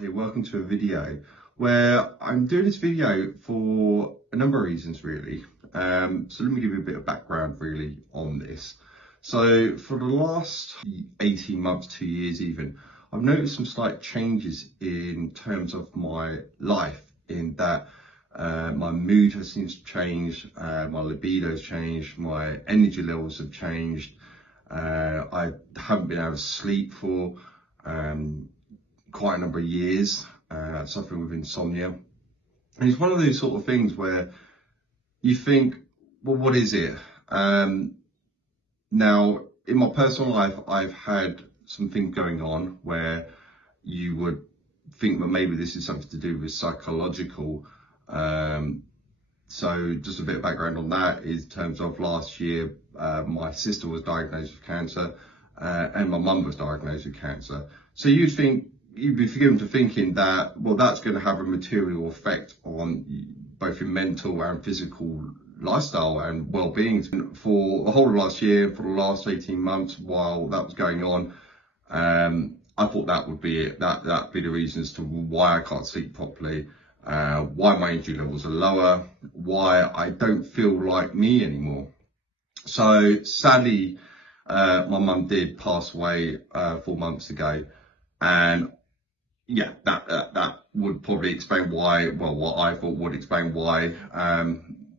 Hey, welcome to a video where I'm doing this video for a number of reasons really. So let me give you a bit of background really on this. So for the last 18 months, 2 years even, I've noticed some slight changes in terms of my life, in that my mood has seemed to change, my libido has changed, my energy levels have changed. I haven't been able to sleep for quite a number of years, suffering with insomnia. And it's one of those sort of things where you think, well, what is it? Now, in my personal life, I've had some things going on where you would think that maybe this is something to do with psychological. So just a bit of background on that is in terms of last year, my sister was diagnosed with cancer, and my mum was diagnosed with cancer. So you'd be forgiven for thinking that, well, that's going to have a material effect on both your mental and physical lifestyle and well-being. For the whole of last year, for the last 18 months while that was going on, I thought that would be it. That'd be the reason as to why I can't sleep properly, why my energy levels are lower, why I don't feel like me anymore. So sadly, my mum did pass away 4 months ago, and yeah, that would probably explain why. Well, what I thought would explain why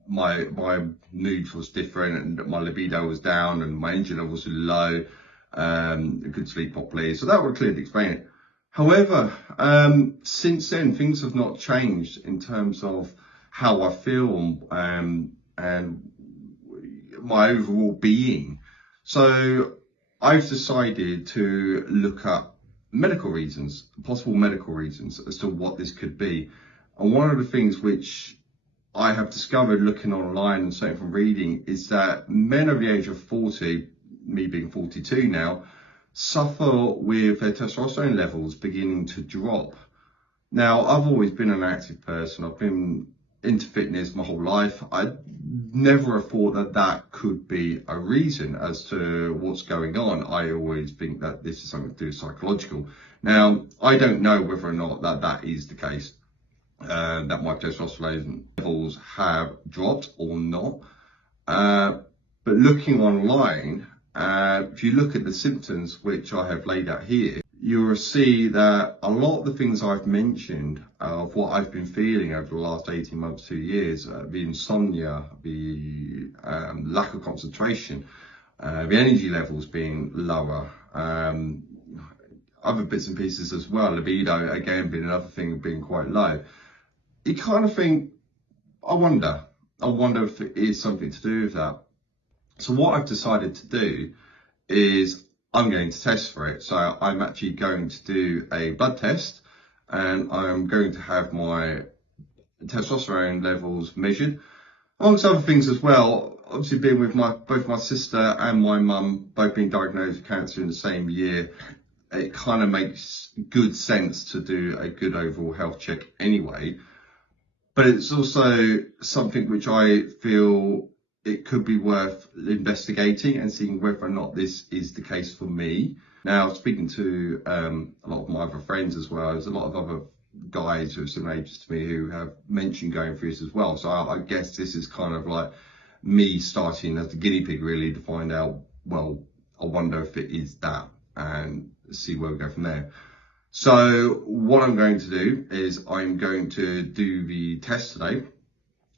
my mood was different, and my libido was down, and my energy levels were low. I couldn't sleep properly, so that would clearly explain it. However, since then things have not changed in terms of how I feel and my overall being. So I've decided to look up possible medical reasons as to what this could be. And one of the things which I have discovered looking online and certainly from reading is that men over the age of 40, me being 42 now, suffer with their testosterone levels beginning to drop. Now, I've always been an active person. I've been into fitness my whole life. I never thought that could be a reason as to what's going on. I always think that this is something to do with psychological. Now, I don't know whether or not that is the case, that my testosterone levels have dropped or not. But looking online, if you look at the symptoms which I have laid out here, you will see that a lot of the things I've mentioned of what I've been feeling over the last 18 months, 2 years, the insomnia, the lack of concentration, the energy levels being lower, other bits and pieces as well, libido again being another thing being quite low. You kind of think, I wonder if it is something to do with that. So what I've decided to do is I'm going to test for it. So I'm actually going to do a blood test, and I'm going to have my testosterone levels measured, amongst other things as well. Obviously, being with both my sister and my mum both being diagnosed with cancer in the same year, it kind of makes good sense to do a good overall health check anyway. But it's also something which I feel it could be worth investigating and seeing whether or not this is the case for me. Now, speaking to a lot of my other friends as well, there's a lot of other guys who are similar ages to me who have mentioned going through this as well. So I guess this is kind of like me starting as the guinea pig really to find out, well, I wonder if it is that, and see where we go from there. So what I'm going to do is I'm going to do the test today.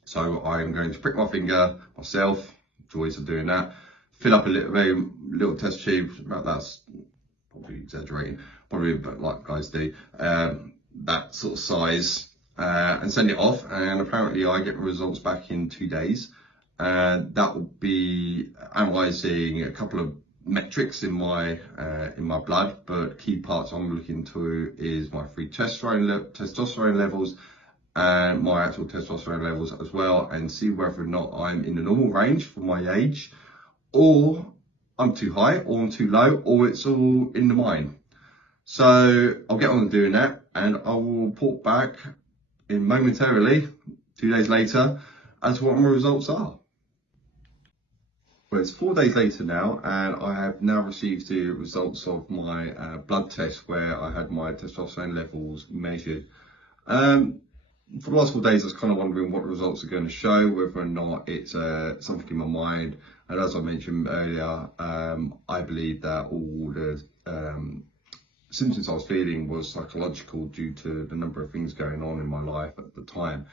So I'm going to prick my finger myself, joys of doing that, fill up a little test tube, that's probably exaggerating, probably a bit like guys do, that sort of size, and send it off. And apparently I get the results back in 2 days. That will be analysing a couple of metrics in my blood, but key parts I'm looking to is my free testosterone levels and my actual testosterone levels as well, and see whether or not I'm in the normal range for my age, or I'm too high, or I'm too low, or it's all in the mind. So I'll get on doing that, and I will report back momentarily, 2 days later, as to what my results are. Well, it's 4 days later now, and I have now received the results of my blood test where I had my testosterone levels measured. For the last 4 days, I was kind of wondering what the results are going to show, whether or not it's something in my mind. And as I mentioned earlier, I believe that all the symptoms I was feeling was psychological due to the number of things going on in my life at the time.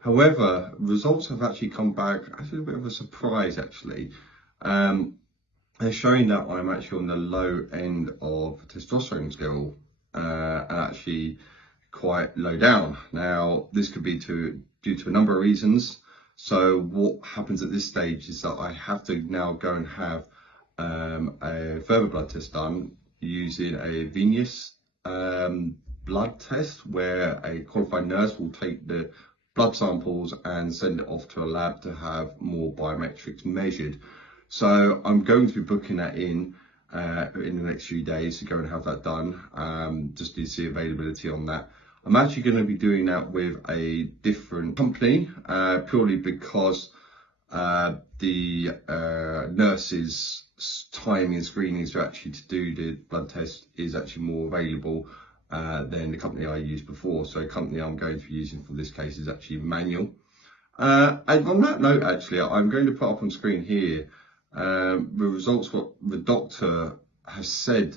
However, results have actually come back, actually a bit of a surprise actually. They're showing that I'm actually on the low end of testosterone scale, and actually quite low down. Now, this could be due to a number of reasons. So what happens at this stage is that I have to now go and have a further blood test done using a venous blood test, where a qualified nurse will take the blood samples and send it off to a lab to have more biometrics measured. So I'm going to be booking that in the next few days to go and have that done, just to see availability on that. I'm actually going to be doing that with a different company, purely because the nurse's time and screenings to actually to do the blood test is actually more available than the company I used before. So the company I'm going to be using for this case is actually manual. And on that note, actually, I'm going to put up on screen here the results, what the doctor has said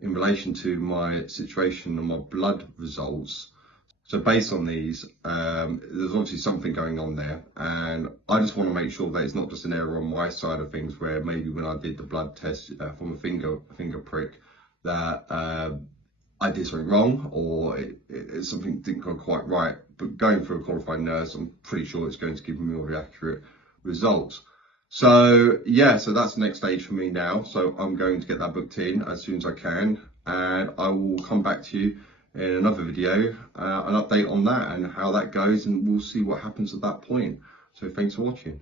in relation to my situation and my blood results. So based on these, there's obviously something going on there, and I just want to make sure that it's not just an error on my side of things, where maybe when I did the blood test from a finger prick, that I did something wrong, or something didn't go quite right. But going through a qualified nurse, I'm pretty sure it's going to give me more of the accurate results. So yeah, so that's the next stage for me now. So I'm going to get that booked in as soon as I can, and I will come back to you in another video, an update on that and how that goes, and we'll see what happens at that point. So thanks for watching.